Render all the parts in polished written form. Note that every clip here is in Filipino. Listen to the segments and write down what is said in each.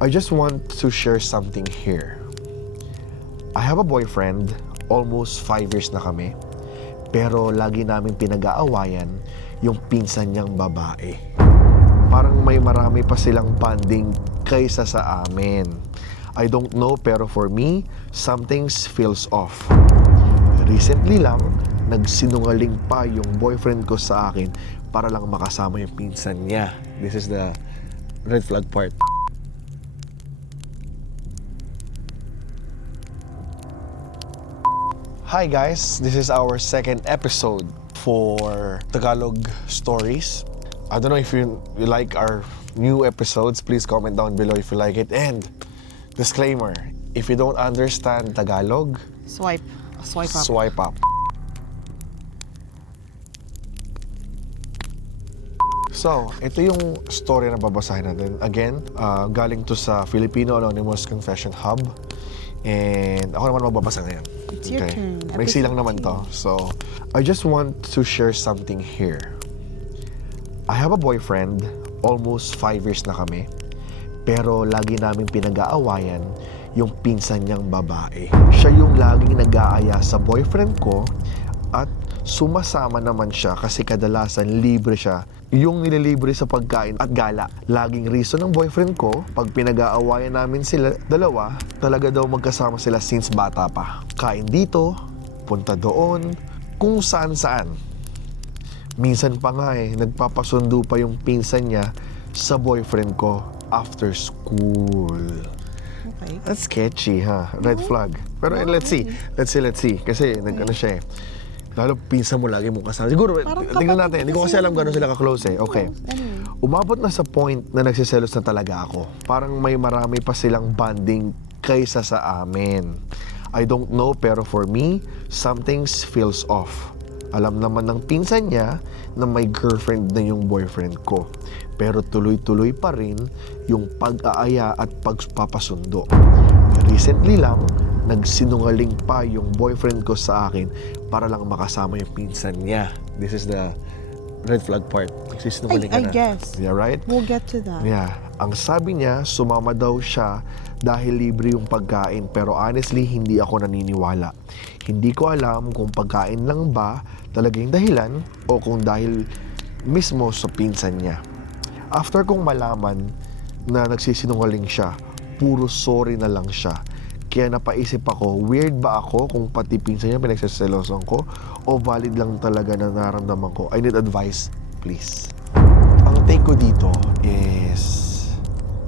I just want to share something here. I have a boyfriend, almost 5 years na kami, pero lagi namin pinag-aawayan yung pinsan niyang babae. Parang may marami pa silang bonding kaysa sa amin. I don't know, pero for me, something feels off. Recently lang, nagsinungaling pa yung boyfriend ko sa akin para lang makasama yung pinsan niya. This is the red flag part. Hi guys, this is our second episode for Tagalog Stories. I don't know if you like our new episodes, please comment down below if you like it. And disclaimer, if you don't understand Tagalog, Swipe up. swipe up. So, ito yung story na babasahin natin. Again, galing to sa Filipino Anonymous Confession Hub. And ako naman magbabasa ngayon. It's your turn. Maiksi lang naman to. So, I just want to share something here. I have a boyfriend, almost 5 years na kami. Pero lagi namin pinag-aawayan yung pinsan niyang babae. Siya yung laging nag-aaya sa boyfriend ko at sumasama naman siya kasi kadalasan libre siya. Yung nililibre sa pagkain at gala. Laging reason ng boyfriend ko, pag pinag-aawayan namin sila dalawa, talaga daw magkasama sila since bata pa. Kain dito, punta doon, kung saan-saan. Minsan pa nga nagpapasundo pa yung pinsan niya sa boyfriend ko after school. Okay. That's sketchy, ha? Red flag. Pero let's see. Kasi nag-ano siya lalo pinsan mo lagi mo kasama. Siguro, tingnan natin. Hindi ko kasi alam gano'n sila ka-close Okay. Umabot na sa point na nagsiselos na talaga ako. Parang may marami pa silang bonding kaysa sa amin. I don't know, pero for me, something feels off. Alam naman ng pinsan niya na may girlfriend na yung boyfriend ko. Pero tuloy-tuloy pa rin yung pag-aaya at pagpapasundo. Recently lang, nagsinungaling pa yung boyfriend ko sa akin para lang makasama yung pinsan niya. This is the red flag part. Nagsisinungaling ka na. I guess. Yeah, right? We'll get to that. Yeah. Ang sabi niya, sumama daw siya dahil libre yung pagkain. Pero honestly, hindi ako naniniwala. Hindi ko alam kung pagkain lang ba talaga yung dahilan o kung dahil mismo sa pinsan niya. After kong malaman na nagsisinungaling siya, puro sorry na lang siya. Kaya napaisip ako, weird ba ako kung pati pinsan niya pinagsaselosan ko o valid lang talaga na nararamdaman ko? I need advice, please. Ang take ko dito is,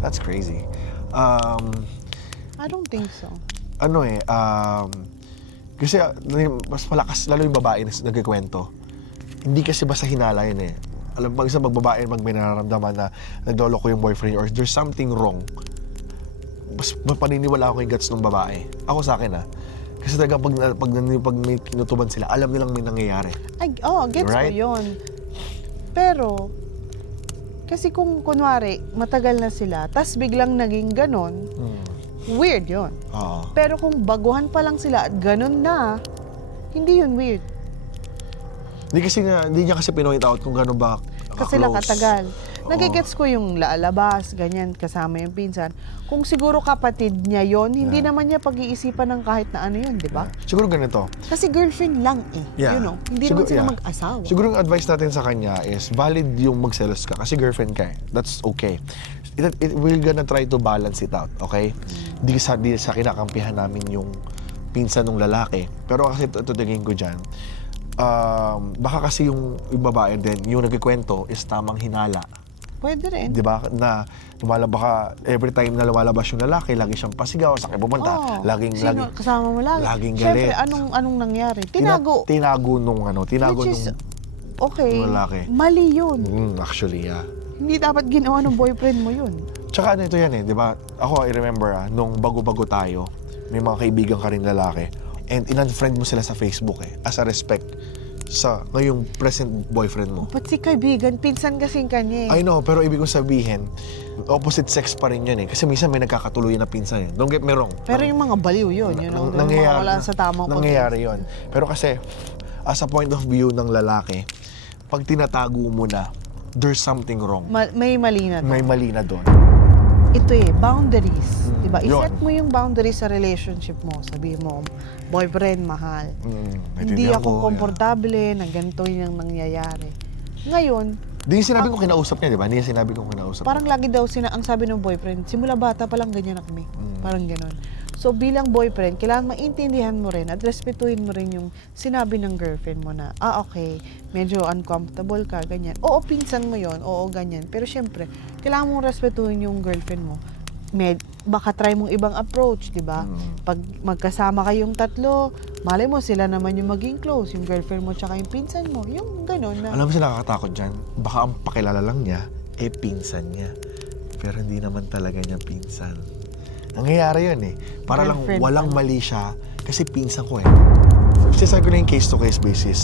that's crazy. I don't think so. Kasi mas malakas lalo yung babae na nagkikwento. Hindi kasi basta hinala yun Alam, pag isang magbabae, may nararamdaman na naglolo ko yung boyfriend or there's something wrong, mas paniniwala ako yung guts ng babae. Ako sa akin Kasi talaga pag may kinutuban sila, alam nilang may nangyayari. Gets Right? ko yun. Pero, kasi kung kunwari, matagal na sila, tas biglang naging ganon, weird yun. Oo. Pero kung baguhan pa lang sila at ganon na, hindi yun weird. Hindi niya kasi pinoint out kung gano'n ba Kasi lang katagal. Nagigets ko yung lalabas, ganyan, kasama yung pinsan. Kung siguro kapatid niya yon, hindi naman niya pag-iisipan ng kahit na ano yun, di ba? Siguro ganito. Kasi girlfriend lang Yeah. Hindi naman sila mag-asawa. Siguro yung advice natin sa kanya is valid yung magselos ka kasi girlfriend ka That's okay. We're gonna try to balance it out, okay? Di sa kinakampihan namin yung pinsan ng lalaki. Pero kasi ito tingin ko dyan, baka kasi yung babae din, yung nagkikwento is tamang hinala. Pwede rin. Di ba? Na baka every time na lumalabas yung lalaki, lagi siyang pasigaw, saan kayo pumunta? Sino kasama mo lagi? Laging galit. Siyempre, anong nangyari? Tinago. Tinago nung Which is, okay, lalaki. mali yun. Actually, yeah. Hindi dapat ginawa ng boyfriend mo yun. Tsaka ito yan di ba? Ako, I remember nung bago-bago tayo, may mga kaibigan ka rin lalaki, and in-unfriend mo sila sa Facebook as a respect sa ngayong present boyfriend mo. Ba't si kaibigan? Pinsan kasing kanya I know, pero ibig kong sabihin, opposite sex pa rin yun Kasi minsan may nagkakatuloy na pinsan Don't get me wrong. Pero yung mga baliw yun, wala sa tamang nangyayari yun. Pero kasi, as a point of view ng lalaki, pag tinatago mo na, there's something wrong. May mali na to. May mali na doon. ito boundaries. Diba? Yun. I-set mo yung boundaries sa relationship mo. Sabihin mo, boyfriend, mahal. Hindi Naintindihan ako ko, komportable na ganito yung nangyayari. Ngayon, Di yung sinabi kong kinausap niya, di ba? Hindi yung sinabi kong kinausap. parang lagi daw ang sabi ng boyfriend, simula bata pa lang ganyan na kami. Parang ganon. So bilang boyfriend, kailangan maintindihan mo rin at respetuhin mo rin yung sinabi ng girlfriend mo na, okay, medyo uncomfortable ka, ganyan. Oo, pinsan mo yon, oo, ganyan. Pero syempre, kailangan mong respetuhin yung girlfriend mo. Baka try mong ibang approach, di ba? Pag magkasama kayong tatlo, malay mo sila naman yung maging close, yung girlfriend mo tsaka yung pinsan mo. Yung ganon na. Alam mo sila nakakatakot dyan? Baka ang pakilala lang niya, pinsan niya. Pero hindi naman talaga niya pinsan. Nangyayari yun Para lang Girlfriend walang pala. mali siya kasi pinsan ko Sinasabi ko na yung case-to-case basis.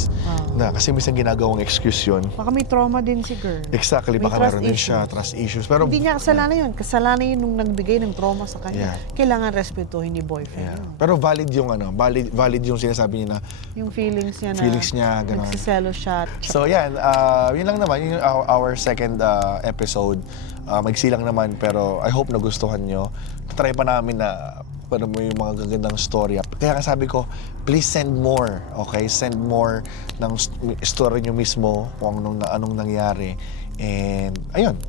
Na kasi minsan ginagawang excuse yun. Baka may trauma din si girl. Exactly, May baka trust meron din siya, issues. trust issues. Pero, Hindi niya kasalanan yun. Kasalanan yun nung nagbigay ng trauma sa kanya. Yeah. Kailangan respetuhin ni boyfriend Yeah. yun. Pero valid yung valid yung sinasabi niya na Yung feelings niya na Feelings niya, ganon. nagsiselo siya. so yan, yun lang naman yung our second episode. Maigsi lang naman pero I hope nagustuhan nyo. Try pa namin na para mo yung mga gagandang storya. Kaya nga sabi ko, please send more, okay? Send more ng story nyo mismo kung anong nangyari. And ayun,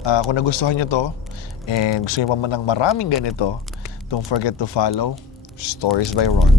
kung nagustuhan nyo to and gusto nyo pa man ng maraming ganito, don't forget to follow Stories by Ron.